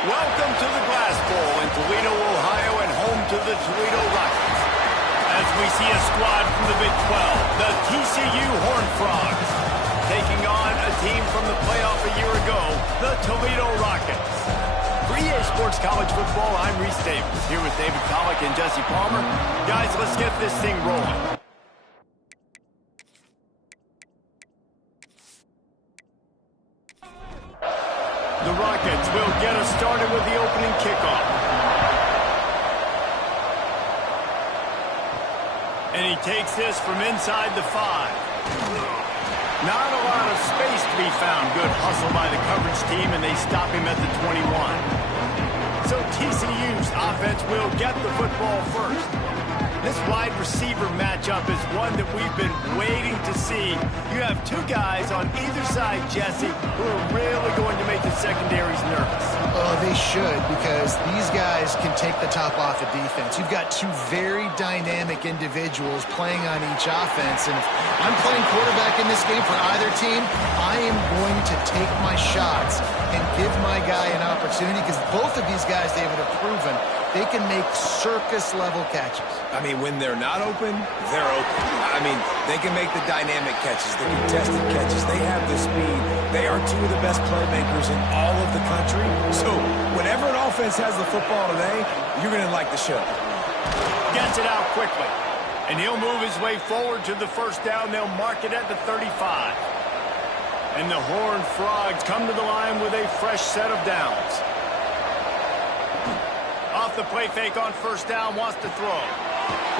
Welcome to the Glass Bowl in Toledo, Ohio, and home to the Toledo Rockets. As we see a squad from the Big 12, the TCU Horned Frogs, taking on a team from the playoff a year ago, the Toledo Rockets. For EA Sports College Football, I'm Reese Davis, here with David Pollack and Jesse Palmer. Guys, let's get this thing rolling. The Rockets will get us started with the opening kickoff. And he takes this from inside the 5. Not a lot of space to be found. Good hustle by the coverage team, and they stop him at the 21. So TCU's offense will get the football first. This wide receiver matchup is one that we've been waiting to see. You have two guys on either side, Jesse, who are really going to make the secondaries nervous. Oh, they should, because these guys can take the top off the defense. You've got two very dynamic individuals playing on each offense, and if I'm playing quarterback in this game for either team, I am going to take my shots and give my guy an opportunity, because both of these guys, David, have proven they can make circus-level catches. I mean, when they're not open, they're open. I mean, they can make the dynamic catches, the contested catches. They have the speed. They are two of the best playmakers in all of the country. So whenever an offense has the football today, you're going to like the show. Gets it out quickly. And he'll move his way forward to the first down. They'll mark it at the 35. And the Horned Frogs come to the line with a fresh set of downs. Off the play fake on first down, wants to throw.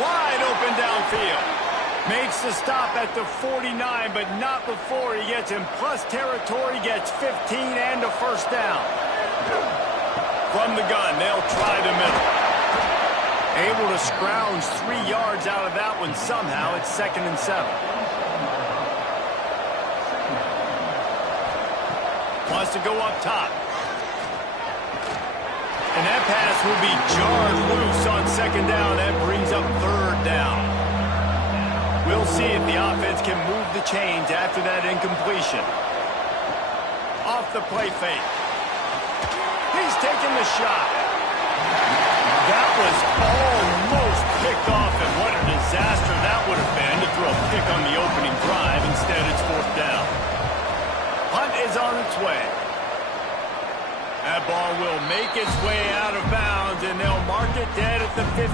Wide open downfield. Makes the stop at the 49, but not before he gets in plus territory, gets 15 and a first down. From the gun, they'll try the middle. Able to scrounge 3 yards out of that one somehow. It's 2nd and 7. Wants to go up top. And that pass will be jarred loose on 2nd down. That brings up 3rd down. We'll see if the offense can move the chains after that incompletion. Off the play fake. He's taking the shot. That was almost picked off, and what a disaster that would have been to throw a pick on the opening drive. Instead, it's 4th down. Punt is on its way. That ball will make its way out of bounds, and they'll mark it dead at the 15.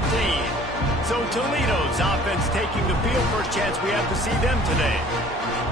So Toledo's offense taking the field. First chance we have to see them today.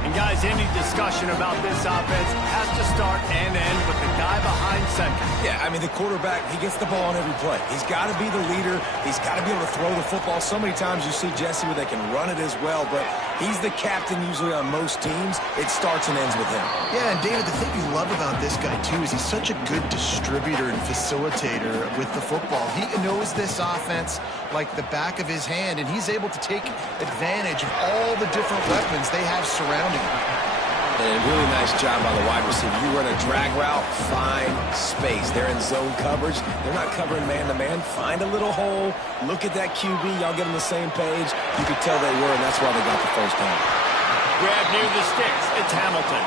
And guys, any discussion about this offense has to start and end with the guy behind center. Yeah, I mean, the quarterback, he gets the ball on every play. He's got to be the leader. He's got to be able to throw the football. So many times you see Jesse where they can run it as well, but he's the captain usually on most teams. It starts and ends with him. Yeah, and David, the thing you love about this guy, too, is he's such a good distributor and facilitator with the football. He knows this offense like the back of his hand, and he's able to take advantage of all the different weapons they have surrounding him. And a really nice job by the wide receiver. You run a drag route, find space. They're in zone coverage. They're not covering man-to-man. Find a little hole. Look at that QB. Y'all get on the same page. You could tell they were, and that's why they got the first down. Grab near the sticks. It's Hamilton.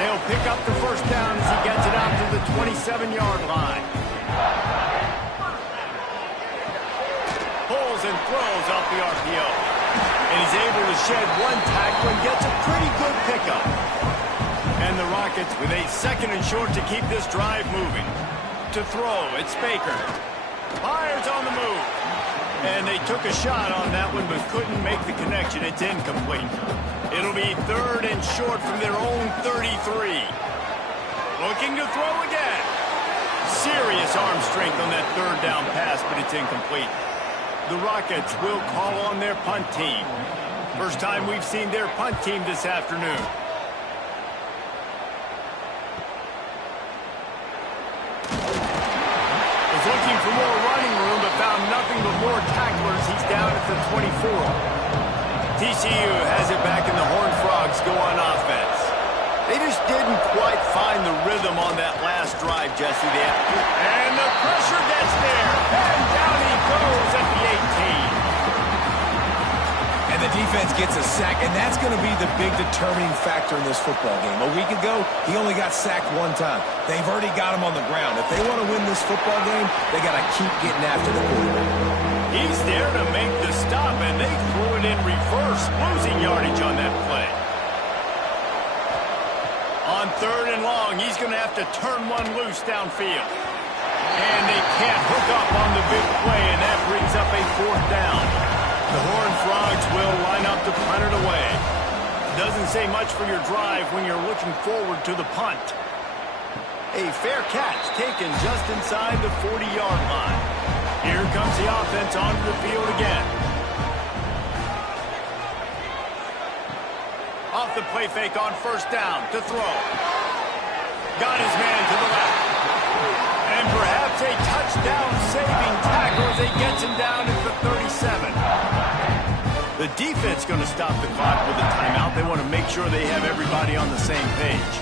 They'll pick up the first down as he gets it out to the 27-yard line. Pulls and throws off the RPO. And he's able to shed one tackle and gets a pretty good pickup. And the Rockets with a 2nd and short to keep this drive moving. To throw, it's Baker. Fires on the move. And they took a shot on that one but couldn't make the connection. It's incomplete. It'll be 3rd and short from their own 33. Looking to throw again. Serious arm strength on that 3rd down pass, but it's incomplete. The Rockets will call on their punt team. First time we've seen their punt team this afternoon. Was looking for more running room, but found nothing but more tacklers. He's down at the 24. TCU has it back, and the Horned Frogs go on offense. They just didn't quite find the rhythm on that last drive, Jesse. And the pressure gets there. And down he goes at the 18. And the defense gets a sack, and that's going to be the big determining factor in this football game. A week ago, he only got sacked one time. They've already got him on the ground. If they want to win this this football game, they got to keep getting after the quarterback. He's there to make the stop, and they threw it in reverse, losing yardage on that play. On 3rd and long, he's going to have to turn one loose downfield. And they can't hook up on the big play, and that brings up a 4th down. The Horned Frogs will line up to punt it away. Doesn't say much for your drive when you're looking forward to the punt. A fair catch taken just inside the 40-yard line. Here comes the offense onto the field again. Off the play fake on 1st down to throw. Got his man to the left. And perhaps a touchdown-saving tackle as he gets him down at the 37. The defense going to stop the clock with a timeout. They want to make sure they have everybody on the same page.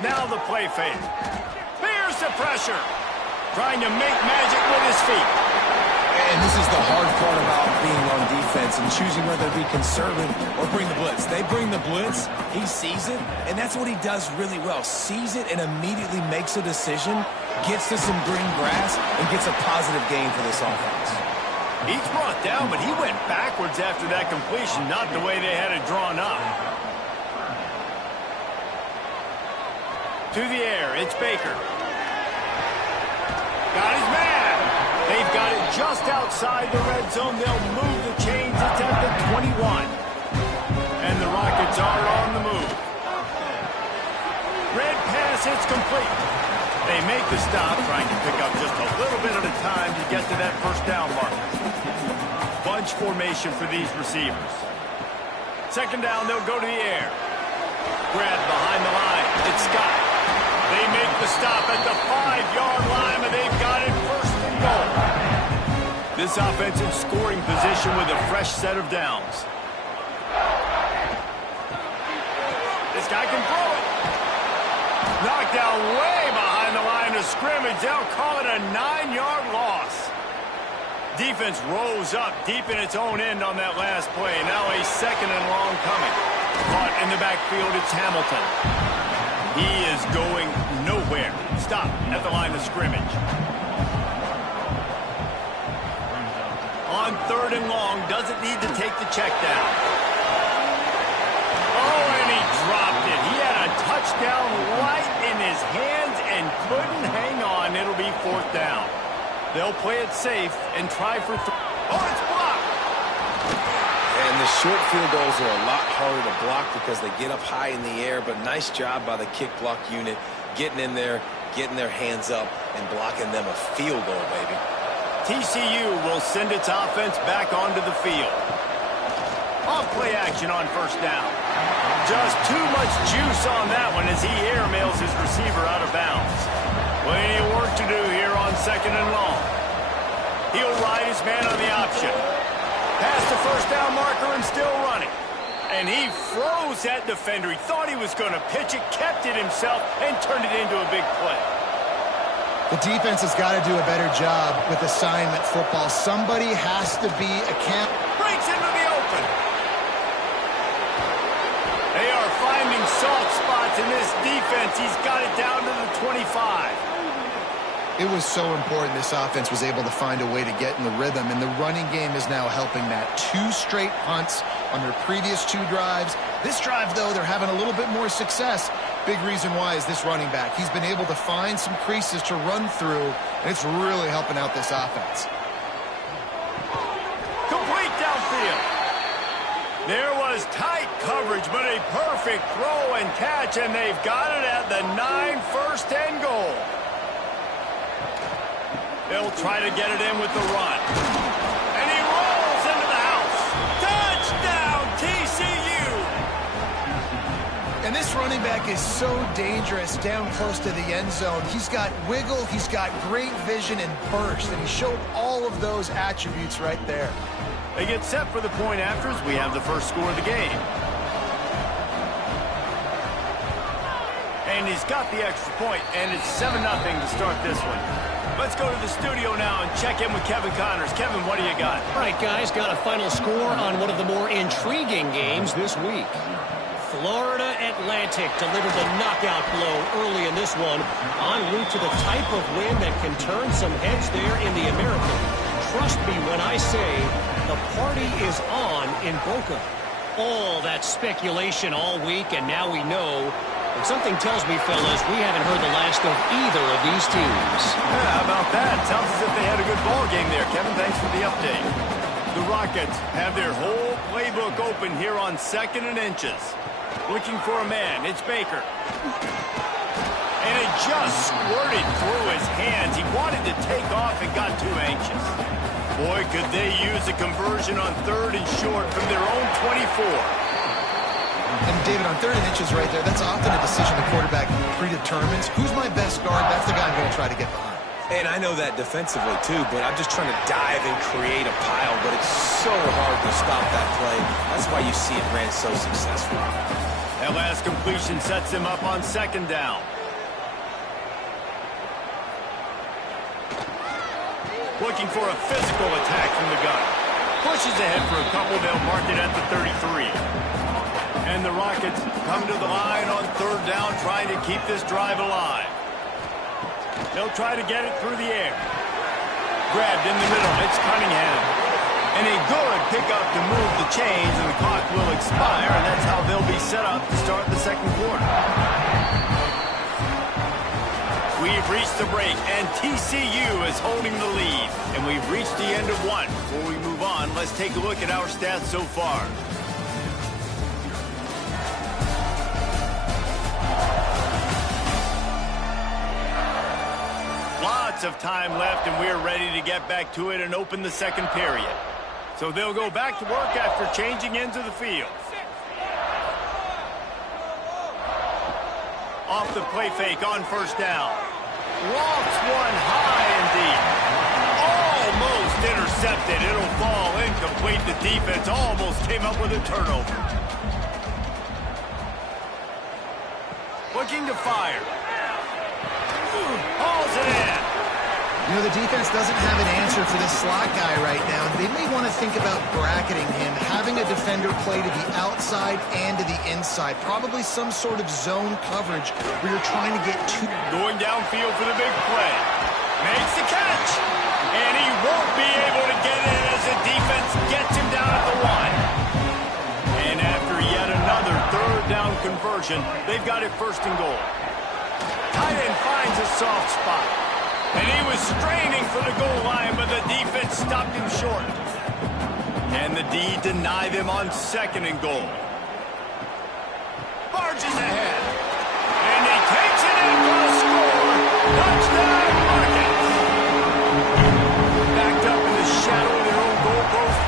Now the play fake. Bears the pressure. Trying to make magic with his feet. And this is the hard part about being on defense and choosing whether to be conservative or bring the blitz. They bring the blitz, he sees it, and that's what he does really well. Sees it and immediately makes a decision, gets to some green grass, and gets a positive gain for this offense. He's brought down, but he went backwards after that completion, not the way they had it drawn up. To the air, it's Baker. Got his man. They've got it just outside the red zone. They'll move the chains. It's at the 21. And the Rockets are on the move. Red pass, it's complete. They make the stop, trying to pick up just a little bit at a time to get to that 1st down marker. Bunch formation for these receivers. 2nd down, they'll go to the air. Grab behind the line. It's Scott. They make the stop at the 5-yard line, and they've got it 1st and goal. This offensive scoring position with a fresh set of downs. This guy can throw it. Knocked down way behind the line of scrimmage. They'll call it a 9-yard loss. Defense rose up deep in its own end on that last play. Now a 2nd and long coming. Caught in the backfield, it's Hamilton. He is going nowhere. Stop at the line of scrimmage. On 3rd and long, doesn't need to take the check down. Oh, and he dropped it. He had a touchdown right in his hands and couldn't hang on. It'll be 4th down. They'll play it safe and try for oh, it's blocked! And the short field goals are a lot harder to block because they get up high in the air, but nice job by the kick block unit getting in there, getting their hands up, and blocking them a field goal, baby. TCU will send its offense back onto the field. Off play action on 1st down. Just too much juice on that one as he airmails his receiver out of bounds. Plenty of work to do here on 2nd and long. He'll ride his man on the option. Past the 1st down marker and still running. And he froze that defender. He thought he was going to pitch it, kept it himself, and turned it into a big play. The defense has got to do a better job with assignment football. Somebody has to be a camp. Breaks into the open. They are finding soft spots in this defense. He's got it down to the 25. It was so important this offense was able to find a way to get in the rhythm, and the running game is now helping that. 2 straight punts on their previous 2 drives. This drive, though, they're having a little bit more success. Big reason why is this running back. He's been able to find some creases to run through, and it's really helping out this offense. Complete downfield. There was tight coverage, but a perfect throw and catch, and they've got it at the 9, 1st and goal. They'll try to get it in with the run. And he rolls into the house. Touchdown, TCU! And this running back is so dangerous down close to the end zone. He's got wiggle, he's got great vision and burst, and he showed all of those attributes right there. They get set for the point afters. We have the first score of the game. And he's got the extra point, and it's 7-0 to start this one. Let's go to the studio now and check in with Kevin Connors. Kevin, what do you got? All right, guys, got a final score on one of the more intriguing games this week. Florida Atlantic delivered the knockout blow early in this one, en route to the type of win that can turn some heads there in the American. Trust me when I say the party is on in Boca. All that speculation all week, and now we know. And something tells me, fellas, we haven't heard the last of either of these teams. Yeah, how about that? Sounds as if they had a good ball game there, Kevin. Thanks for the update. The Rockets have their whole playbook open here on 2nd and inches. Looking for a man. It's Baker. And it just squirted through his hands. He wanted to take off and got too anxious. Boy, could they use a conversion on 3rd and short from their own 24. And David, on 3rd and inches right there, that's often a decision the quarterback predetermines. Who's my best guard? That's the guy I'm going to try to get behind. And I know that defensively, too, but I'm just trying to dive and create a pile, but it's so hard to stop that play. That's why you see it ran so successful. That last completion sets him up on 2nd down. Looking for a physical attack from the gun. Pushes ahead for a couple. They'll mark it at the 33. And the Rockets come to the line on 3rd down, trying to keep this drive alive. They'll try to get it through the air. Grabbed in the middle. It's Cunningham. And a good pickup to move the chains, and the clock will expire, and that's how they'll be set up to start the 2nd quarter. We've reached the break, and TCU is holding the lead. And we've reached the end of one. Before we move on, let's take a look at our stats so far. Lots of time left, and we're ready to get back to it and open the 2nd period. So they'll go back to work after changing into the field. Off the play fake on 1st down. Lofts one high and deep. Almost intercepted. It'll fall incomplete. The defense almost came up with a turnover. Looking to fire. Hauls it in. You know, the defense doesn't have an answer for this slot guy right now. They may want to think about bracketing him, having a defender play to the outside and to the inside. Probably some sort of zone coverage where you're trying to get two. Going downfield for the big play. Makes the catch. And he won't be able to get it as the defense gets him down at the 1. And after yet another 3rd down conversion, they've got it 1st and goal. Tight end finds a soft spot. And he was straining for the goal line, but the defense stopped him short. And the D denied him on 2nd and goal. Barges ahead. And he takes it in for a score. Touchdown, Rockets. Backed up in the shadow of their own goalpost,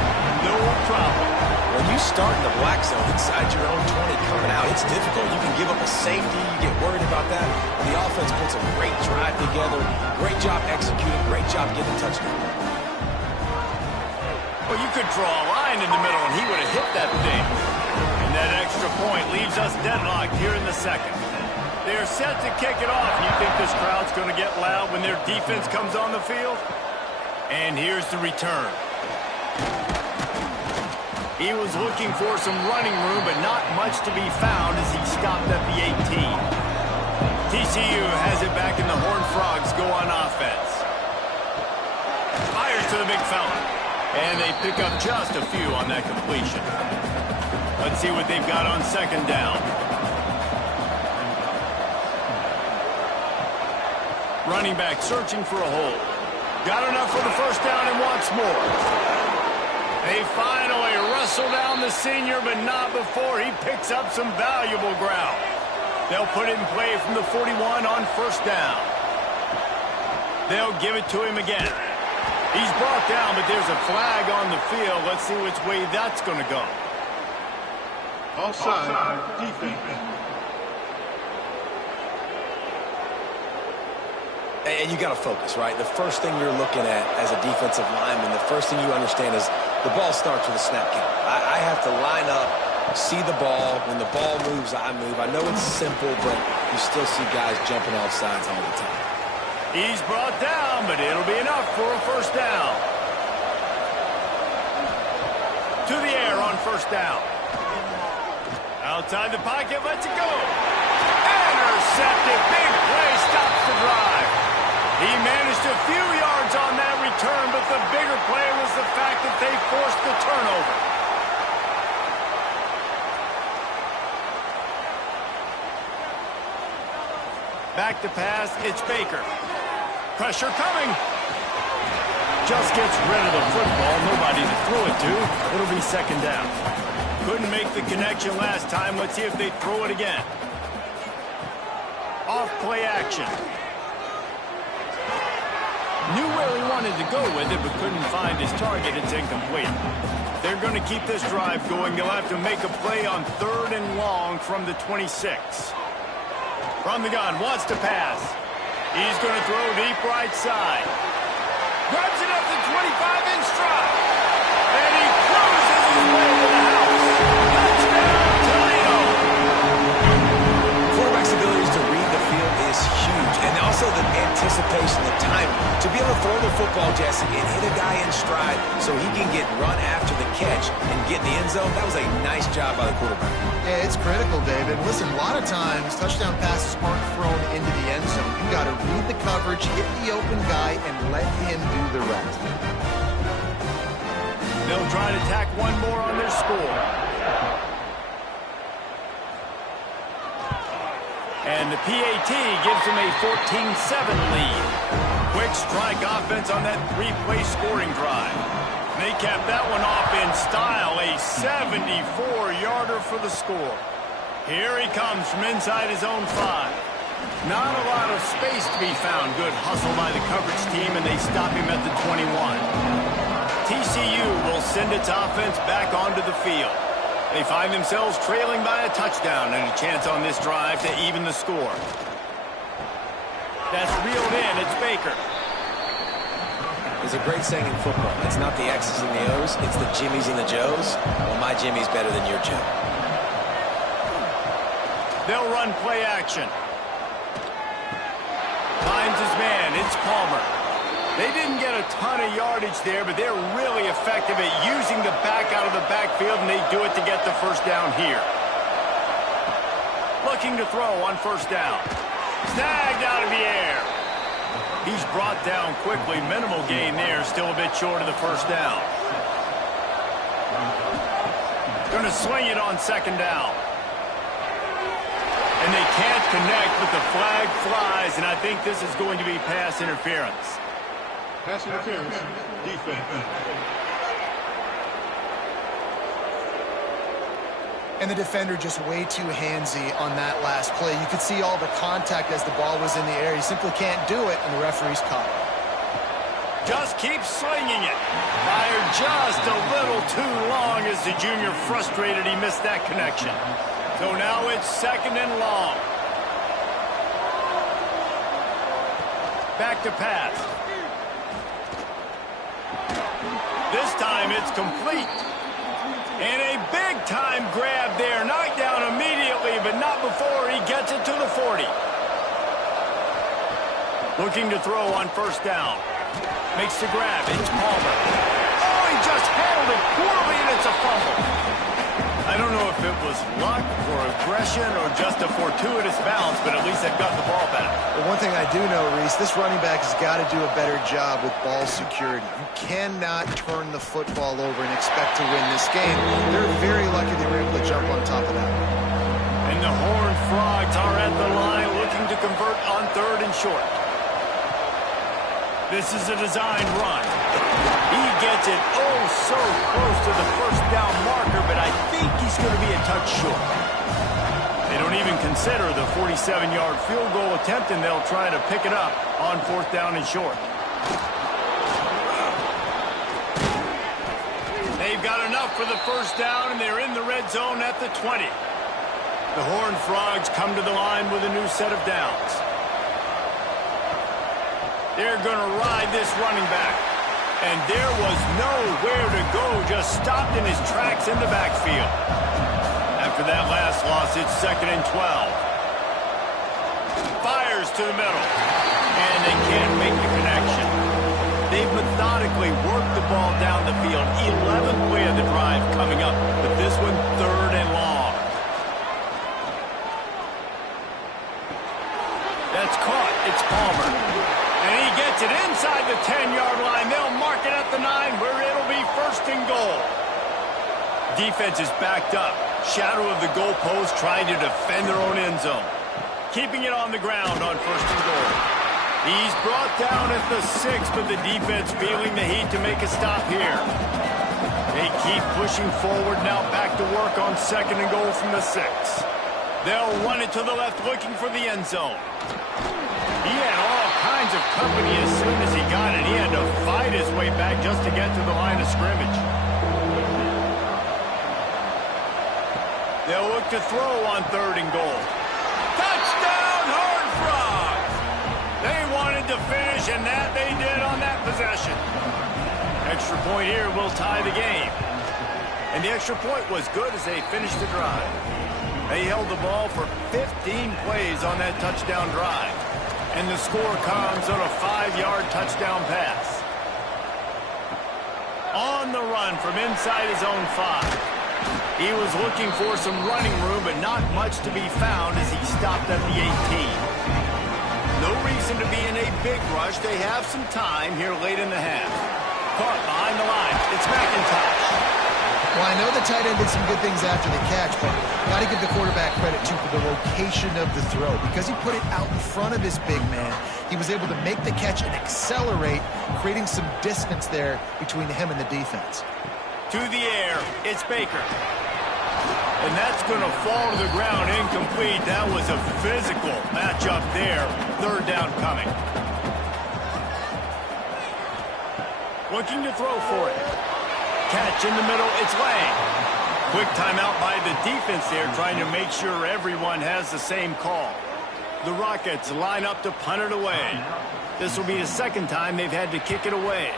no problem. When you start in the black zone inside your own 20 coming out, it's difficult. You can give up a safety. You get worried about that. The offense puts a great drive together. Great job executing. Great job getting a touchdown. Well, you could draw a line in the middle, and he would have hit that thing. And that extra point leaves us deadlocked here in the 2nd. They're set to kick it off. You think this crowd's going to get loud when their defense comes on the field? And here's the return. He was looking for some running room, but not much to be found as he stopped at the 18. TCU has it back, and the Horned Frogs go on offense. Fires to the big fella. And they pick up just a few on that completion. Let's see what they've got on 2nd down. Running back searching for a hole. Got enough for the 1st down and wants more. They finally wrestle down the senior, but not before he picks up some valuable ground. They'll put it in play from the 41 on 1st down. They'll give it to him again. He's brought down, but there's a flag on the field. Let's see which way that's going to go. Offside, defense. And you got to focus, right? The first thing you're looking at as a defensive lineman, the first thing you understand is the ball starts with a snap count. I have to line up, see the ball. When the ball moves, I move. I know it's simple, but you still see guys jumping off sides all the time. He's brought down, but it'll be enough for a 1st down. To the air on 1st down. Outside the pocket, lets it go. Intercepted. Big play stops the drive. He managed a few yards on that return, but the bigger play was the fact that they forced the turnover. Back to pass, it's Baker. Pressure coming. Just gets rid of the football. Nobody to throw it to. It'll be second down. Couldn't make the connection last time. Let's see if they throw it again. Off play action. Knew where he wanted to go with it, but couldn't find his target. It's incomplete. They're going to keep this drive going. They'll have to make a play on 3rd and long from the 26. From the gun, wants to pass. He's going to throw deep right side. Grabs it up to 25 in stride. And he cruises his way to the house. Touchdown, Toledo. Quarterback's abilities to read the field is huge. And also the anticipation, the timing. To be able to throw the football, Jesse, and hit a guy in stride so he can get run after the catch and get in the end zone, that was a nice job by the quarterback. Yeah, it's critical, David. Listen, a lot of times, touchdown passes aren't thrown into the end zone. You got to read the coverage, hit the open guy, and let him do the rest. They'll try to tack one more on their score. And the PAT gives them a 14-7 lead. Quick strike offense on that 3-play scoring drive. They capped that one off in style, a 74-yarder for the score. Here he comes from inside his own 5. Not a lot of space to be found. Good hustle by the coverage team, and they stop him at the 21. TCU will send its offense back onto the field. They find themselves trailing by a touchdown and a chance on this drive to even the score. That's reeled in. It's Baker. There's a great saying in football. It's not the X's and the O's, it's the Jimmies and the Joes. Well, my Jimmy's better than your Joe. They'll run play action. Finds his man. It's Palmer. They didn't get a ton of yardage there, but they're really effective at using the back out of the backfield, and they do it to get the first down here. Looking to throw on first down. Snagged out of the air. He's brought down quickly. Minimal gain there. Still a bit short of the first down. Going to swing it on second down. And they can't connect, but the flag flies, and I think this is going to be pass interference. Pass interference, defense. And the defender just way too handsy on that last play. You could see all the contact as the ball was in the air. He simply can't do it, and the referee's caught it. Just keep slinging it. Fired just a little too long as the junior frustrated he missed that connection. So now it's second and long. Back to pass. This time it's complete. And a big-time grab there. Knocked down immediately, but not before he gets it to the 40. Looking to throw on first down. Makes the grab. It's Palmer. Oh, he just handled it poorly, and it's a fumble. I don't know if it was luck or aggression or just a fortuitous bounce, but at least they've got the ball back. But one thing I do know, Reese, this running back has got to do a better job with ball security. You cannot turn the football over and expect to win this game. They're very lucky they were able to jump on top of that. And the Horned Frogs are at the line looking to convert on third and short. This is a designed run. He gets it oh so close to the first down marker, but I think he's going to be a touch short. They don't even consider the 47-yard field goal attempt, and they'll try to pick it up on fourth down and short. They've got enough for the first down, and they're in the red zone at the 20. The Horned Frogs come to the line with a new set of downs. They're going to ride this running back. And there was nowhere to go, just stopped in his tracks in the backfield. After that last loss, it's second and 12. Fires to the middle. And they can't make the connection. They've methodically worked the ball down the field. 11th play of the drive coming up, but this one third and long. That's caught. It's Palmer. And he gets it inside the 10-yard line. They'll mark it at the 9 where it'll be 1st and goal. Defense is backed up. Shadow of the goalpost trying to defend their own end zone. Keeping it on the ground on 1st and goal. He's brought down at the 6, but the defense feeling the heat to make a stop here. They keep pushing forward now, back to work on 2nd and goal from the 6. They'll run it to the left looking for the end zone. He had all kinds of company as soon as he got it. He had to fight his way back just to get to the line of scrimmage. They'll look to throw on 3rd and goal. Touchdown, Horned Frogs! They wanted to finish, and that they did on that possession. Extra point here will tie the game. And the extra point was good as they finished the drive. They held the ball for 15 plays on that touchdown drive. And the score comes on a 5-yard touchdown pass. On the run from inside his own 5. He was looking for some running room, but not much to be found as he stopped at the 18. No reason to be in a big rush. They have some time here late in the half. Caught behind the line. It's McIntosh. Well, I know the tight end did some good things after the catch, but got to give the quarterback credit, too, for the location of the throw. Because he put it out in front of his big man, he was able to make the catch and accelerate, creating some distance there between him and the defense. To the air, it's Baker. And that's going to fall to the ground incomplete. That was a physical matchup there. 3rd down coming. Looking to throw for it. Catch in the middle, it's Lang. Quick timeout by the defense there, trying to make sure everyone has the same call. The Rockets line up to punt it away. This will be the 2nd time they've had to kick it away.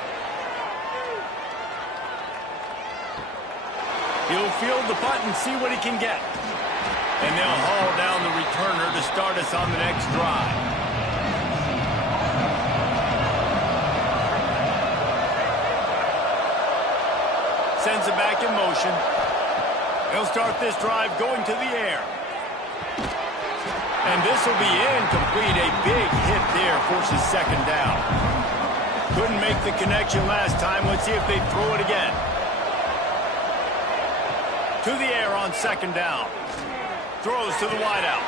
He'll field the punt and see what he can get. And they'll haul down the returner to start us on the next drive. Sends it back in motion. He'll start this drive going to the air. And this will be incomplete. A big hit there forces 2nd down. Couldn't make the connection last time. Let's see if they throw it again. To the air on 2nd down. Throws to the wideout.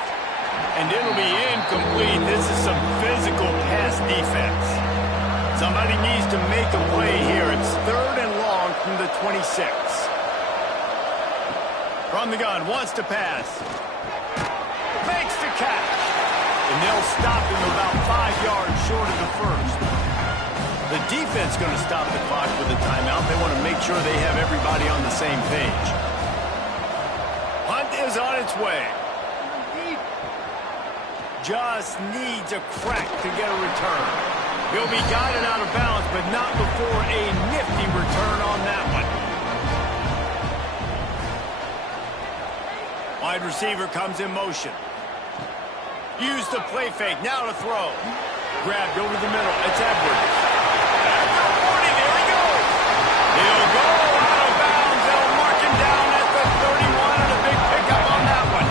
And it'll be incomplete. This is some physical pass defense. Somebody needs to make a play here. It's 3rd and long from the 26. From the gun, wants to pass. Makes the catch. And they'll stop him about 5 yards short of the 1st. The defense going to stop the clock with a timeout. They want to make sure they have everybody on the same page. Punt is on its way. Just needs a crack to get a return. He'll be guided out of bounds, but not before a nifty return on that one. Wide receiver comes in motion. Use the play fake. Now to throw. Grabbed over the middle. It's Edwards. After 40, there he goes. He'll go out of bounds. They'll mark him down at the 31 and a big pickup on that one.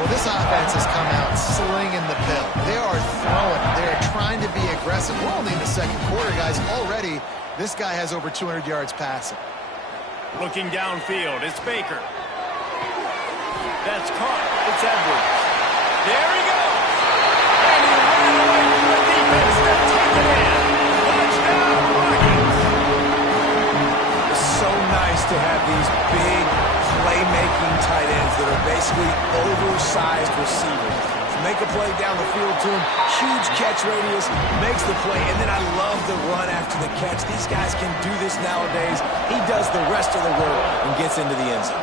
Well, this offense has come out slinging the pill. They are throwing. They're trying to be aggressive. We're only in the 2nd quarter, guys. Already, this guy has over 200 yards passing. Looking downfield, it's Baker. That's caught. It's Edwards. There he goes. And he ran away from the defense. They'll take it in. Touchdown, Rockets. It's so nice to have these big playmaking tight ends that are basically oversized receivers. Make a play down the field to him. Huge catch radius. Makes the play. And then I love the run after the catch. These guys can do this nowadays. He does the rest of the work and gets into the end zone.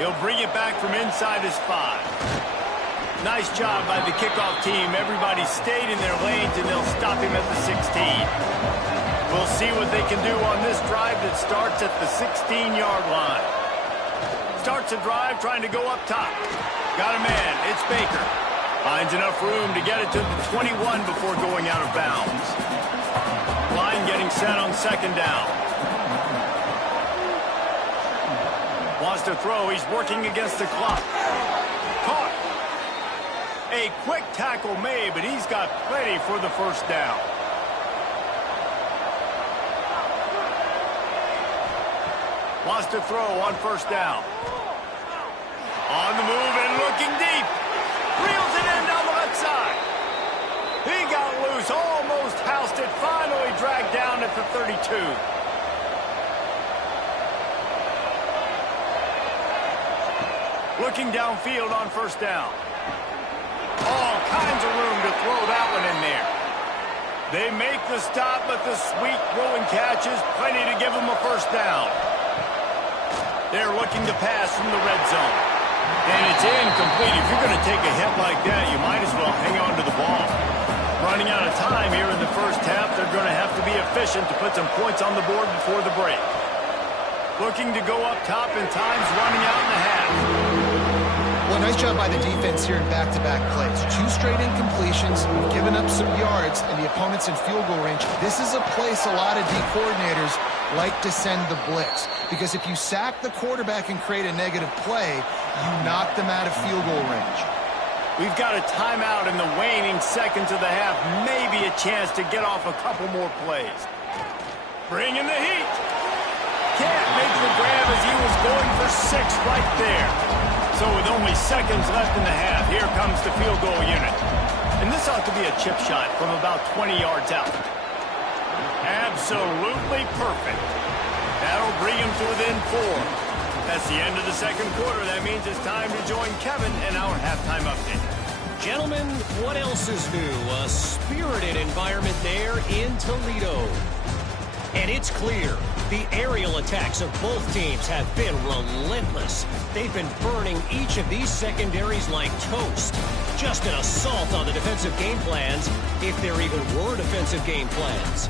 He'll bring it back from inside his 5. Nice job by the kickoff team. Everybody stayed in their lanes, and they'll stop him at the 16. We'll see what they can do on this drive that starts at the 16-yard line. Starts a drive trying to go up top. Got a man. It's Baker. Finds enough room to get it to the 21 before going out of bounds. Line getting set on 2nd down. Wants to throw. He's working against the clock. Caught. A quick tackle made, but he's got plenty for the first down. Wants to throw on first down. On the move and looking deep. Reels it in down the left side. He got loose, almost housed it, finally dragged down at the 32. Looking downfield on first down. All kinds of room to throw that one in there. They make the stop, but the sweet throwing catch is plenty to give them a first down. They're looking to pass from the red zone. And it's incomplete. If you're going to take a hit like that, you might as well hang on to the ball. Running out of time here in the first half, they're going to have to be efficient to put some points on the board before the break. Looking to go up top and time's running out in the half. Well, nice job by the defense here in back-to-back plays. 2 straight incompletions, giving up some yards, and the opponent's in field goal range. This is a place a lot of D coordinators like to send the blitz, because if you sack the quarterback and create a negative play, you knock them out of field goal range. We've got a timeout in the waning seconds of the half. Maybe a chance to get off a couple more plays. Bringing the heat. Can't make the grab as he was going for 6 right there. So with only seconds left in the half, here comes the field goal unit. And this ought to be a chip shot from about 20 yards out. Absolutely perfect. That'll bring him to within 4. That's the end of the second quarter. That means it's time to join Kevin in our halftime update. Gentlemen, what else is new? A spirited environment there in Toledo. And it's clear, the aerial attacks of both teams have been relentless. They've been burning each of these secondaries like toast. Just an assault on the defensive game plans, if there even were defensive game plans.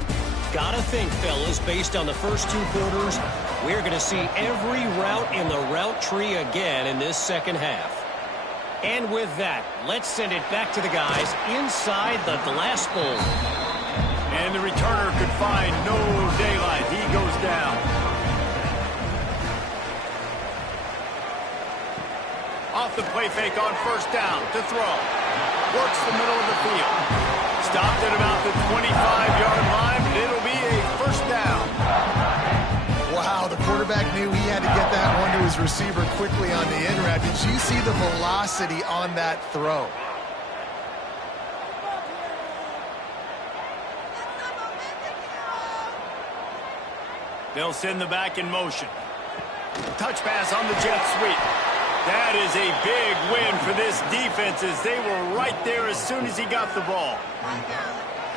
Gotta think, fellas, based on the first 2 quarters, we're going to see every route in the route tree again in this second half. And with that, let's send it back to the guys inside the glass bowl. And the returner could find no daylight. He goes down. Off the play fake on first down to throw. Works the middle of the field. Stopped at about the 25-yard line, but it'll be a first down. Wow, the quarterback knew he had to get that one to his receiver quickly on the in route. Did you see the velocity on that throw? They'll send the back in motion. Touch pass on the jet sweep. That is a big win for this defense as they were right there as soon as he got the ball.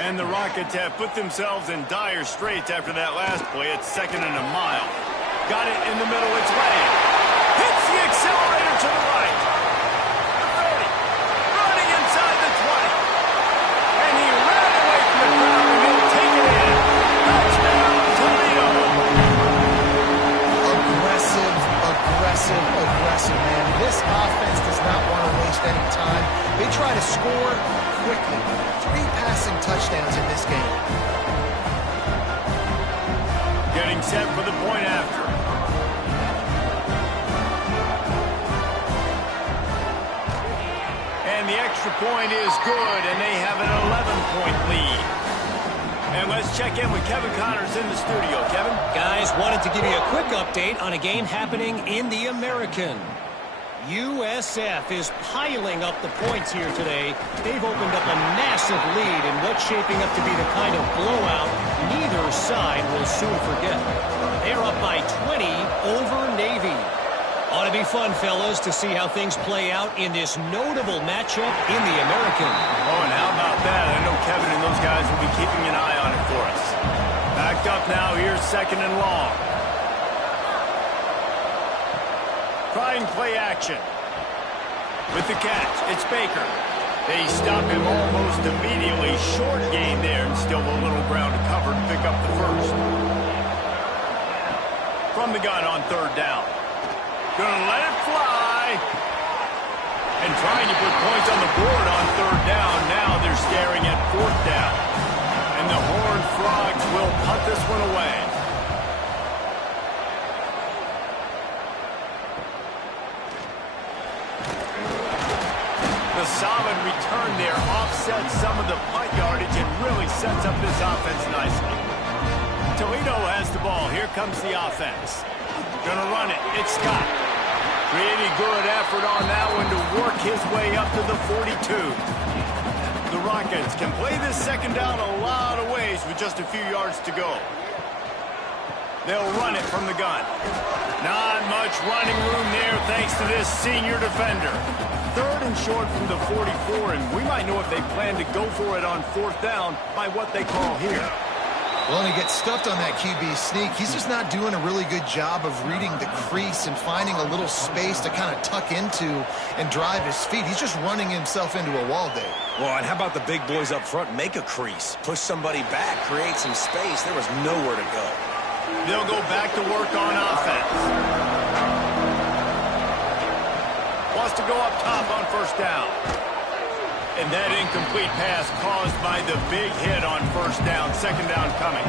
And the Rockets have put themselves in dire straits after that last play. It's 2nd and a mile. Got it in the middle. It's lane. Hits the accelerator to the right. 30. Running inside the 20. And he ran away from the crowd and he'll take it in. Touchdown, Toledo. Aggressive, man. This offense does not want to waste any time. They try to score quickly. 3 passing touchdowns in this game. Getting set for the point after. And the extra point is good, and they have an 11-point lead. And let's check in with Kevin Connors in the studio. Kevin? Guys, wanted to give you a quick update on a game happening in the American. USF is piling up the points here today. They've opened up a massive lead in what's shaping up to be the kind of blowout neither side will soon forget. They're up by 20 over Navy. Ought to be fun, fellas, to see how things play out in this notable matchup in the American. Oh, and how about that? I know Kevin and those guys will be keeping an eye on it for us. Backed up now. Here's 2nd and long. Trying play action. With the catch, it's Baker. They stop him almost immediately. Short gain there, and still a little ground to cover to pick up the first. From the gun on 3rd down. Gonna let it fly. And trying to put points on the board on 3rd down. Now they're staring at 4th down. And the Horned Frogs will punt this one away. The a solid return there, offsets some of the punt yardage and really sets up this offense nicely. Toledo has the ball. Here comes the offense. Gonna run it. It's Scott. Pretty good effort on that one to work his way up to the 42. The Rockets can play this second down a lot of ways with just a few yards to go. They'll run it from the gun. Not much running room there thanks to this senior defender. Third and short from the 44, and we might know if they plan to go for it on fourth down by what they call here. Well, and he gets stuffed on that QB sneak. He's just not doing a really good job of reading the crease and finding a little space to kind of tuck into and drive his feet. He's just running himself into a wall, Dave. Well, and how about the big boys up front? Make a crease. Push somebody back. Create some space. There was nowhere to go. They'll go back to work on offense. Wants to go up top on first down. And that incomplete pass caused by the big hit on first down. Second down coming.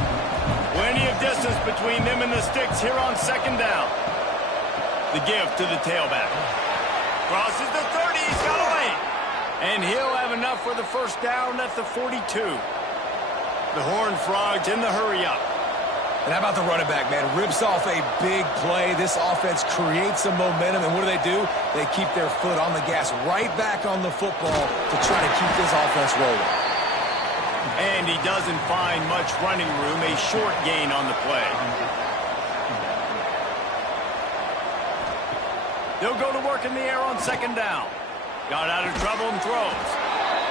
Plenty of distance between them and the sticks here on second down. The give to the tailback. Crosses the 30. He's got away. And he'll have enough for the first down at the 42. The Horned Frogs in the hurry-up. And how about the running back, man? Rips off a big play. This offense creates some momentum, and what do? They keep their foot on the gas right back on the football to try to keep this offense rolling. And he doesn't find much running room, a short gain on the play. They'll go to work in the air on second down. Got out of trouble and throws.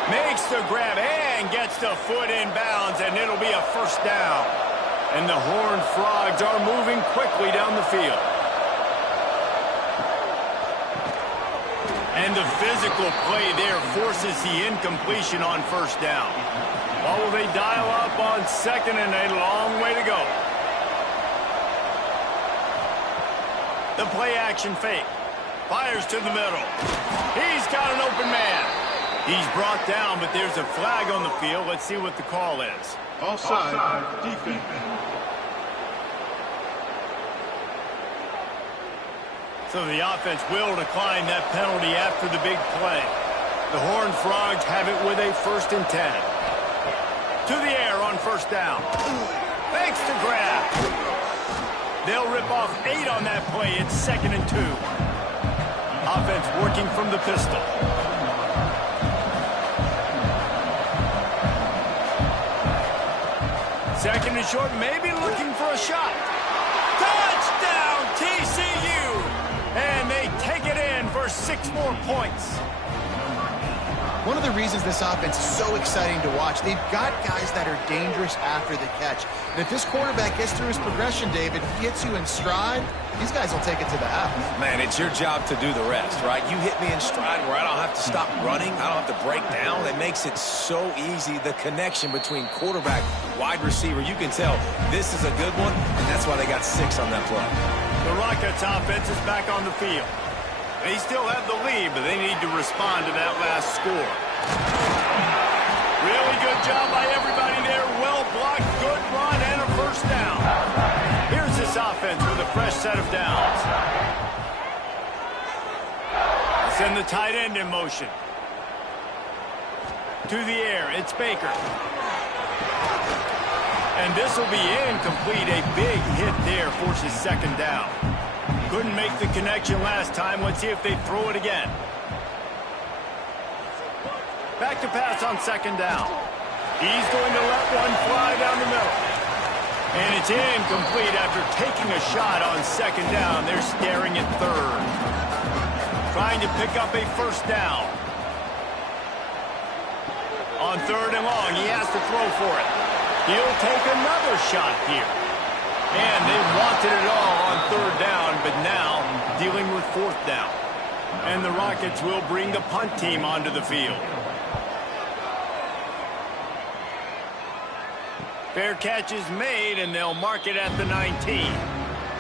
Makes the grab and gets the foot in bounds, and it'll be a first down. And the Horned Frogs are moving quickly down the field. And the physical play there forces the incompletion on first down. Or will they dial up on second and a long way to go? The play action fake. Fires to the middle. He's got an open man. He's brought down, but there's a flag on the field. Let's see what the call is. Offside, defense. So the offense will decline that penalty after the big play. The Horned Frogs have it with a 1st and 10. To the air on first down. Thanks to grab. They'll rip off 8 on that play. It's 2nd and 2. Offense working from the pistol. Second and short, maybe looking for a shot. Touchdown, TCU! And they take it in for 6 more points. One of the reasons this offense is so exciting to watch, they've got guys that are dangerous after the catch. And if this quarterback gets through his progression, David, he hits you in stride, these guys will take it to the house. Man, it's your job to do the rest, right? You hit me in stride where I don't have to stop running. I don't have to break down. It makes it so easy, the connection between quarterback, wide receiver. You can tell this is a good one, and that's why they got 6 on that play. The Rockets offense is back on the field. They still have the lead, but they need to respond to that last score. Really good job by everybody there. Well blocked, good run, and a first down. Here's this offense with a fresh set of downs. Send the tight end in motion. To the air, it's Baker. And this will be incomplete. A big hit there forces second down. Couldn't make the connection last time. Let's see if they throw it again. Back to pass on second down. He's going to let one fly down the middle. And it's incomplete after taking a shot on second down. They're staring at third. Trying to pick up a first down. On third and long, he has to throw for it. He'll take another shot here. And they wanted it all on third down, but now dealing with fourth down. And the Rockets will bring the punt team onto the field. Fair catch is made, and they'll mark it at the 19.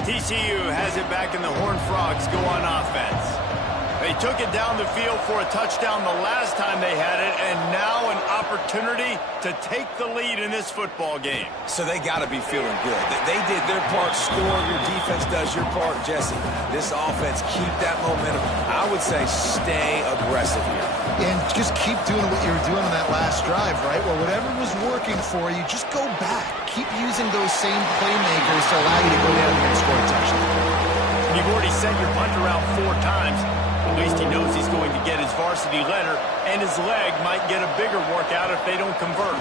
TCU has it back, and the Horned Frogs go on offense. They took it down the field for a touchdown the last time they had it, and now an opportunity to take the lead in this football game. So they got to be feeling good. They did their part, score. Your defense does your part, Jesse. This offense, keep that momentum. I would say stay aggressive here. And just keep doing what you were doing on that last drive, right? Well, whatever was working for you, just go back. Keep using those same playmakers to allow you to go down here and score a touchdown. You've already sent your punter out 4 times. At least he knows he's going to get his varsity letter, and his leg might get a bigger workout if they don't convert.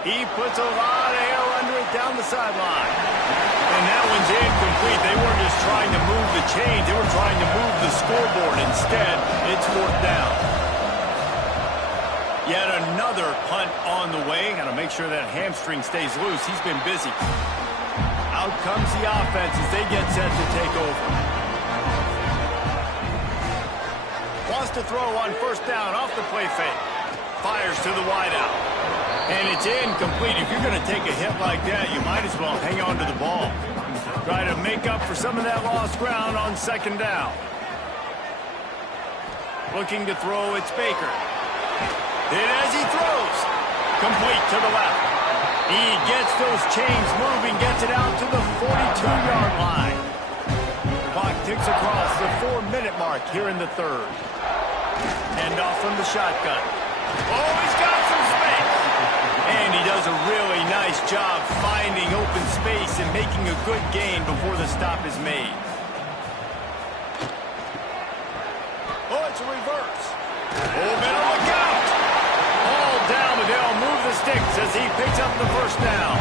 He puts a lot of air under it down the sideline. And that one's incomplete. They weren't just trying to move the chains. They were trying to move the scoreboard. Instead, it's 4th down. Yet another punt on the way. Got to make sure that hamstring stays loose. He's been busy. Out comes the offense as they get set to take over. Wants to throw on 1st down off the play fake. Fires to the wideout. And it's incomplete. If you're going to take a hit like that, you might as well hang on to the ball. Try to make up for some of that lost ground on 2nd down. Looking to throw, it's Baker. And as he throws, complete to the left. He gets those chains moving, gets it out to the 42-yard line. Clock ticks across the 4-minute mark here in the 3rd. Hand off from the shotgun. Oh, he's got some space. And he does a really nice job finding open space and making a good gain before the stop is made. Oh, it's a reverse. Oh, better look out. All down, but they'll move the sticks as he picks up the 1st down.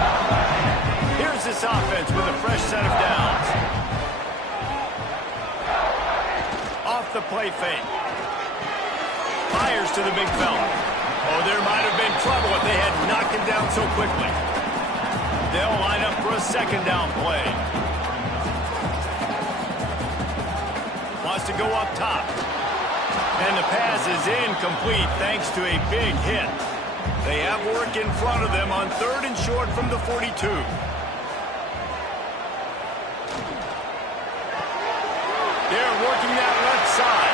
Here's this offense with a fresh set of downs. Off the play fake. Fires to the big fella. Oh, there might have been trouble if they had knocked him down so quickly. They'll line up for a 2nd down play. Wants to go up top. And the pass is incomplete thanks to a big hit. They have work in front of them on 3rd and short from the 42. They're working that left side.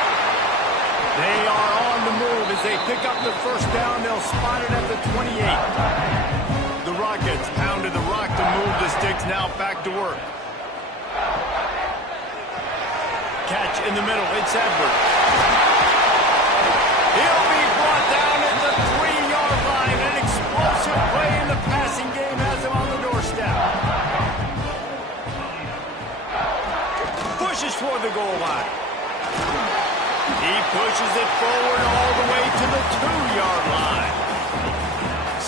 They are on the move as they pick up the 1st down. They'll spot it at the 28. The Rockets pounded the rock to move the sticks. Now back to work. Catch in the middle. It's Edwards. He'll be brought down at the 3-yard line. An explosive play in the passing game has him on the doorstep. Pushes toward the goal line. He pushes it forward all the way to the 2-yard line.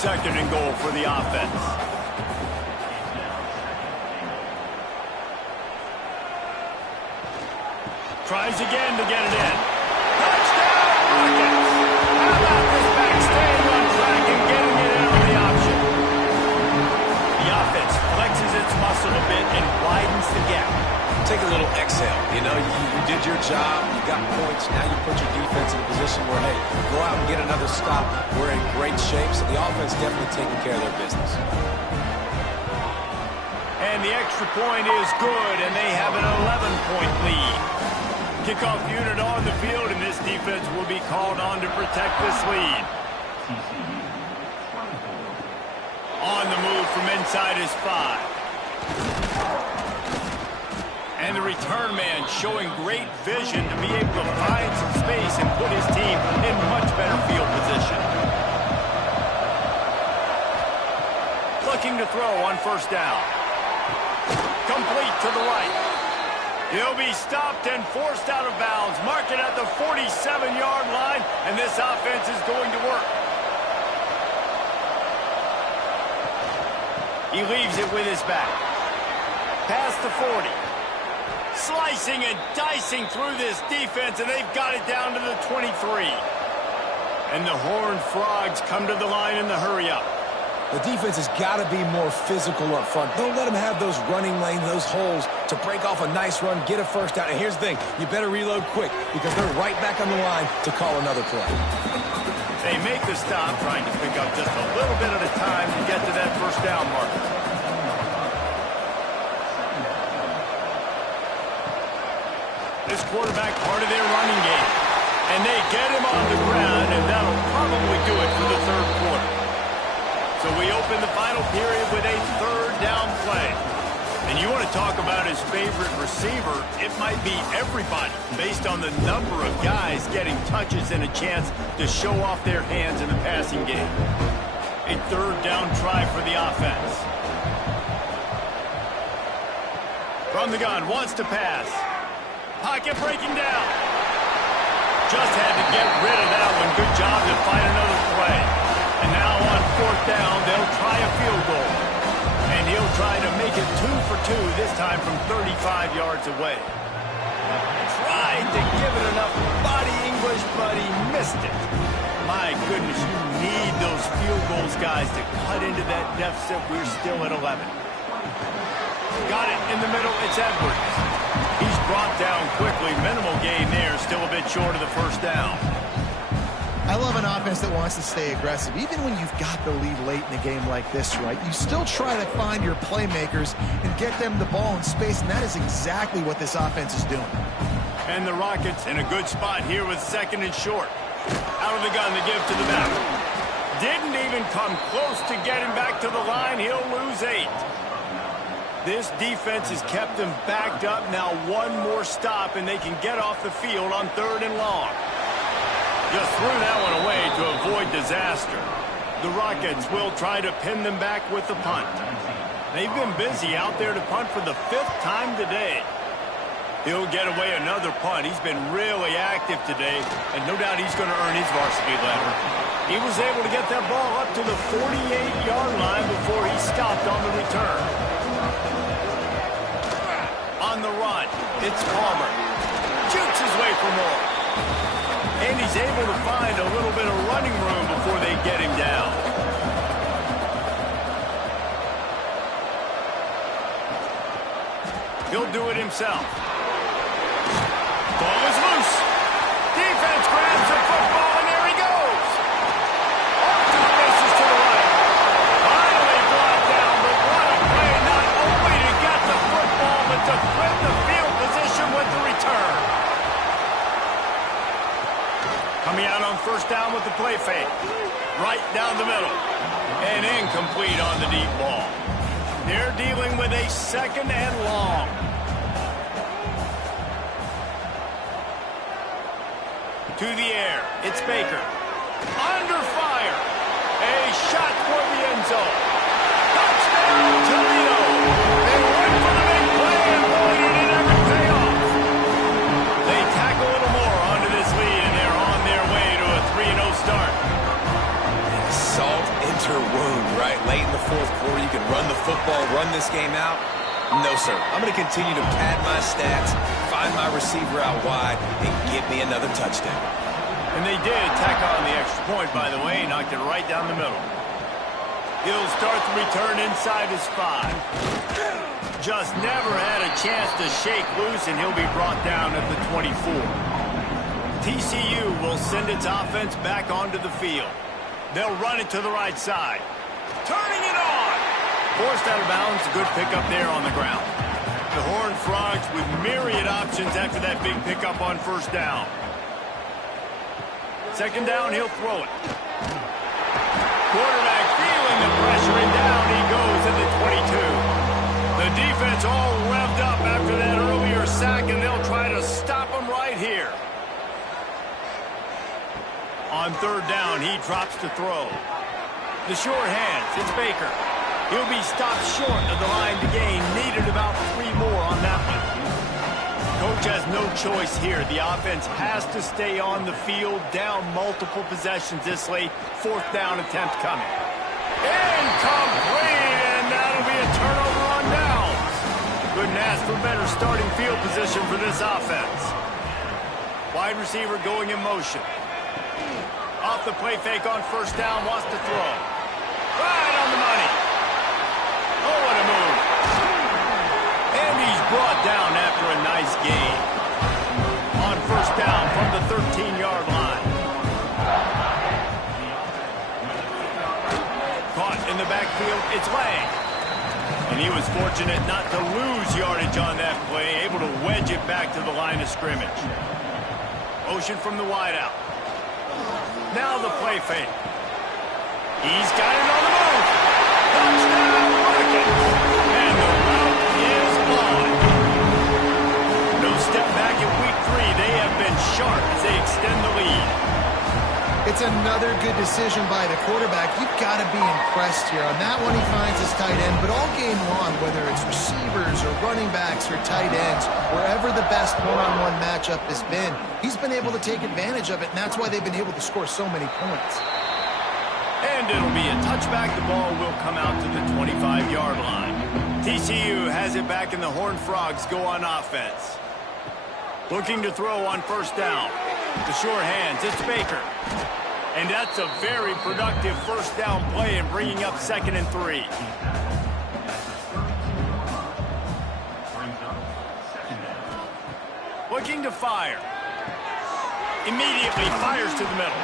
2nd and goal for the offense. Tries again to get it in. Touchdown, Rockets! How about this back staying on track and getting it in on the option? The offense flexes its muscle a bit and widens the gap. Take a little exhale. You know, you did your job. You got points. Now you put your defense in a position where, hey, go out and get another stop. We're in great shape. So the offense definitely taking care of their business. And the extra point is good, and they have an 11-point lead. Kickoff unit on the field, and this defense will be called on to protect this lead. On the move from inside his 5. And the return man showing great vision to be able to find some space and put his team in much better field position. Looking to throw on 1st down. Complete to the right. He'll be stopped and forced out of bounds. Mark it at the 47-yard line, and this offense is going to work. He leaves it with his back. Past the 40. Slicing and dicing through this defense, and they've got it down to the 23. And the Horned Frogs come to the line in the hurry-up. The defense has got to be more physical up front. Don't let them have those running lanes, those holes to break off a nice run, get a 1st down. And here's the thing, you better reload quick because they're right back on the line to call another play. They make the stop, trying to pick up just a little bit at a time to get to that 1st down marker. This quarterback part of their running game. And they get him on the ground, and that'll probably do it for the 3rd quarter. So we open the final period with a 3rd down play. And you want to talk about a his favorite receiver, it might be everybody based on the number of guys getting touches and a chance to show off their hands in the passing game. A third down try for the offense. From the gun, wants to pass. Pocket breaking down. Just had to get rid of that one. Good job to find another play. And now on fourth down, they'll try a field goal. And he'll try to make it 2 for 2, this time from 35 yards away. Tried to give it enough body English, but he missed it. My goodness, you need those field goals, guys, to cut into that deficit. We're still at 11. Got it in the middle. It's Edwards. He's brought down quickly. Minimal gain there. Still a bit short of the first down. I love an offense that wants to stay aggressive. Even when you've got the lead late in a game like this, right, you still try to find your playmakers and get them the ball in space, and that is exactly what this offense is doing. And the Rockets in a good spot here with second and short. Out of the gun to give to the back. Didn't even come close to getting back to the line. He'll lose 8. This defense has kept them backed up. Now one more stop, and they can get off the field on third and long. Just threw that one away to avoid disaster. The Rockets will try to pin them back with the punt. They've been busy out there to punt for the 5th time today. He'll get away another punt. He's been really active today, and no doubt he's going to earn his varsity letter. He was able to get that ball up to the 48-yard line before he stopped on the return. On the run, it's Palmer. Jukes his way for more. And he's able to find a little bit of running room before they get him down. He'll do it himself. Ball is loose. Defense grabs the football, and there he goes. Off to the races to the right. Finally brought down, but what a play, not only to get the football, but to flip the field position with the return. Coming out on first down with the play fake. Right down the middle. And incomplete on the deep ball. They're dealing with a second and long. To the air. It's Baker. Under fire. A shot for the end zone. Touchdown, Toledo. They went for the big play, and boy, did it ever pay off. They tack a little more onto this lead, and they're on their way to a 3-0 start. Salt into wound, right? Late in the fourth quarter, you can run the football, run this game out. No, sir. I'm going to continue to pad my stats, find my receiver out wide, and get me another touchdown. And they did tack on the extra point, by the way. Knocked it right down the middle. He'll start the return inside his 5. Just never had a chance to shake loose, and he'll be brought down at the 24. TCU will send its offense back onto the field. They'll run it to the right side. Turning it on! Forced out of bounds, a good pickup there on the ground. The Horned Frogs with myriad options after that big pickup on first down. Second down, he'll throw it. Quarterback feeling the pressure, and down he goes at the 22. The defense all revved up after that earlier sack, and they'll try to stop him right here. On third down, he drops to throw. The short hands, it's Baker. He'll be stopped short of the line to gain. Needed about 3 more on that one. Coach has no choice here. The offense has to stay on the field, down multiple possessions this late. Fourth down attempt coming. Incomplete, and that'll be a turnover on downs. Couldn't ask for better starting field position for this offense. Wide receiver going in motion. Off the play fake on first down, wants to throw. Right on the money. Oh, what a move. And he's brought down after a nice gain. On first down from the 13-yard line. Caught in the backfield, it's Lang. And he was fortunate not to lose yardage on that play, able to wedge it back to the line of scrimmage. Motion from the wideout. Now the play fake. He's got it on the move. Touchdown, Rockets. And the route is on. sharp as they extend the lead. It's another good decision by the quarterback. You've got to be impressed here. On that one, he finds his tight end. But all game long, whether it's receivers or running backs or tight ends, wherever the best one-on-one matchup has been, he's been able to take advantage of it, and that's why they've been able to score so many points. And it'll be a touchback. The ball will come out to the 25-yard line. TCU has it back, and the Horned Frogs go on offense. Looking to throw on first down. The sure hands, it's Baker. And that's a very productive first down play and bringing up 2nd and 3. Looking to fire. Immediately fires to the middle.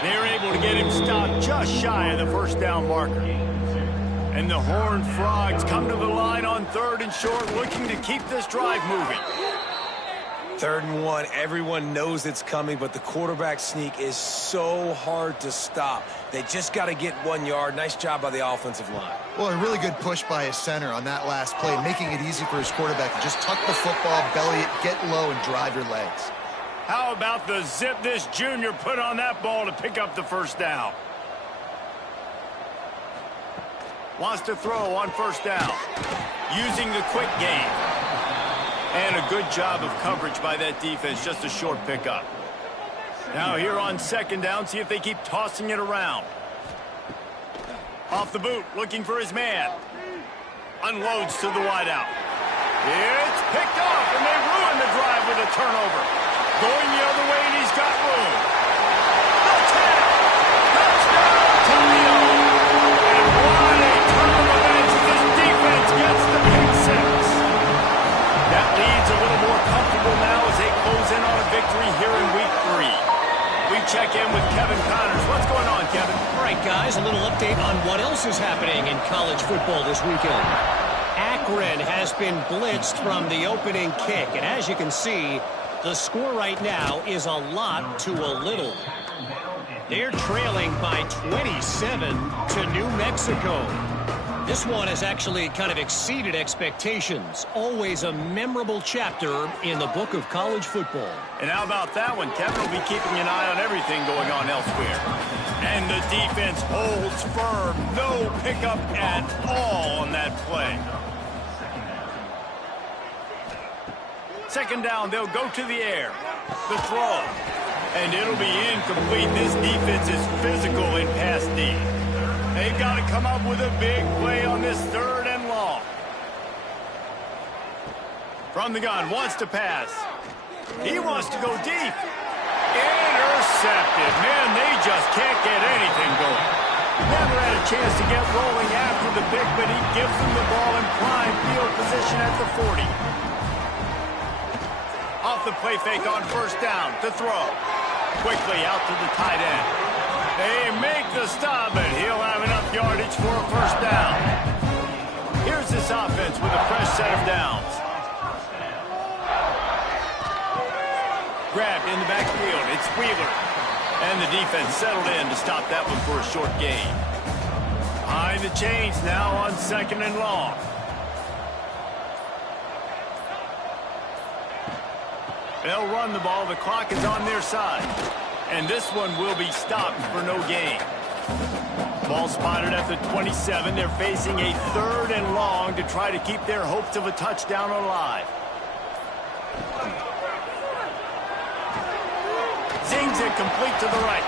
They're able to get him stopped just shy of the first down marker. And the Horned Frogs come to the line on 3rd and short, looking to keep this drive moving. 3rd and 1, everyone knows it's coming, but the quarterback sneak is so hard to stop. They just got to get 1 yard. Nice job by the offensive line. Well, a really good push by his center on that last play, making it easy for his quarterback to just tuck the football, belly it, get low, and drive your legs. How about the zip this junior put on that ball to pick up the first down? Wants to throw on first down. Using the quick game. And a good job of coverage by that defense, just a short pickup. Now here on 2nd down, see if they keep tossing it around. Off the boot, looking for his man. Unloads to the wideout. It's picked off, and they ruin the drive with a turnover. Going the other way, and he's got room. The tap! Touchdown, Toledo! And what a turn of events as this defense gets the pick 6. That lead's a little more comfortable now as they close in on a victory here in Week 3. We check in with Kevin Connors. What's going on, Kevin? All right, guys, a little update on what else is happening in college football this weekend. Akron has been blitzed from the opening kick, and as you can see, the score right now is a lot to a little. They're trailing by 27 to New Mexico. This one has actually kind of exceeded expectations. Always a memorable chapter in the book of college football. And how about that one? Kevin will be keeping an eye on everything going on elsewhere. And the defense holds firm. No pickup at all on that play. 2nd down, they'll go to the air. The throw. And it'll be incomplete. This defense is physical in pass D. They've got to come up with a big play on this 3rd and long. From the gun, wants to pass. He wants to go deep. Intercepted. Man, they just can't get anything going. Never had a chance to get rolling after the pick, but he gives them the ball in prime field position at the 40. Off the play fake on first down to throw. Quickly out to the tight end. They make the stop, and he'll have enough yardage for a first down. Here's this offense with a fresh set of downs. Grabbed in the backfield. It's Wheeler. And the defense settled in to stop that one for a short gain. Behind the chains now on 2nd and long. They'll run the ball. The clock is on their side. And this one will be stopped for no gain. Ball spotted at the 27. They're facing a 3rd and long to try to keep their hopes of a touchdown alive. Zings it complete to the right.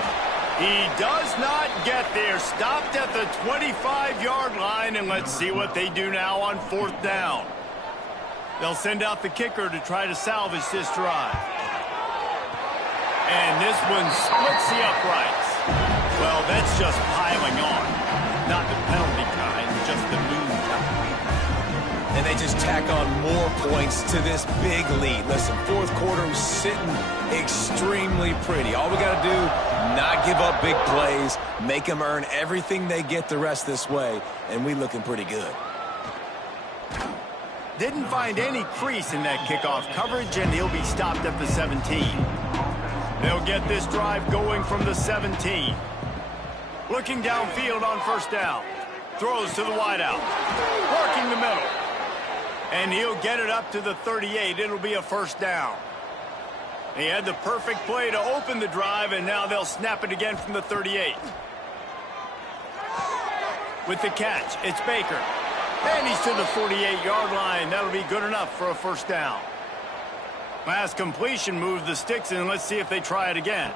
He does not get there. Stopped at the 25-yard line, and let's see what they do now on 4th down. They'll send out the kicker to try to salvage this drive. And this one splits the uprights. Well, that's just piling on. Not the penalty kind, just the noon kind. And they just tack on more points to this big lead. Listen, 4th quarter was sitting extremely pretty. All we got to do, not give up big plays, make them earn everything they get the rest this way, and we looking pretty good. Didn't find any crease in that kickoff coverage, and he'll be stopped at the 17. They'll get this drive going from the 17. Looking downfield on first down. Throws to the wideout. Working the middle. And he'll get it up to the 38. It'll be a first down. He had the perfect play to open the drive, and now they'll snap it again from the 38. With the catch, it's Baker. And he's to the 48-yard line. That'll be good enough for a first down. Pass completion moves the sticks, and let's see if they try it again.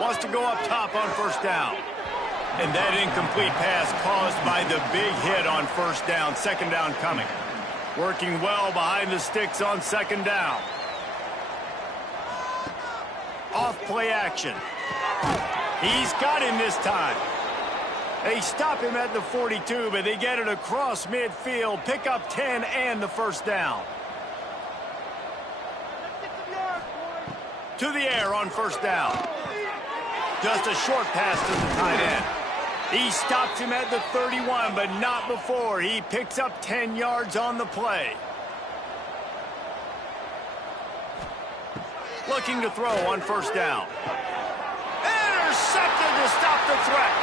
Wants to go up top on first down. And that incomplete pass caused by the big hit on first down. Second down coming. Working well behind the sticks on second down. Off play action. He's got him this time. They stop him at the 42, but they get it across midfield. Pick up 10 and the first down. To the air on first down. Just a short pass to the tight end. He stops him at the 31, but not before. He picks up 10 yards on the play. Looking to throw on first down. Intercepted to stop the threat.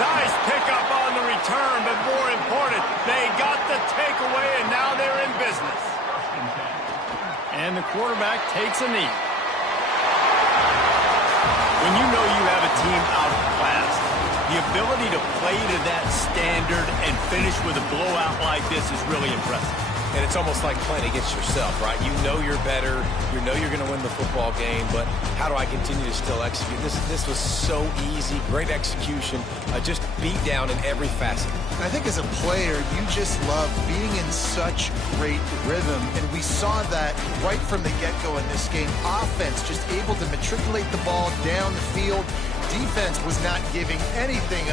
Nice pickup on the return, but more important, they got the takeaway, and now they're in business. And the quarterback takes a knee. When you know you have a team out of class, the ability to play to that standard and finish with a blowout like this is really impressive. And it's almost like playing against yourself, right? You know you're better. You know you're going to win the football game, but how do I continue to still execute? This was so easy. Great execution. Just beat down in every facet. I think as a player, you just love being in such great rhythm, and we saw that right from the get-go in this game. Offense just able to matriculate the ball down the field. Defense was not giving anything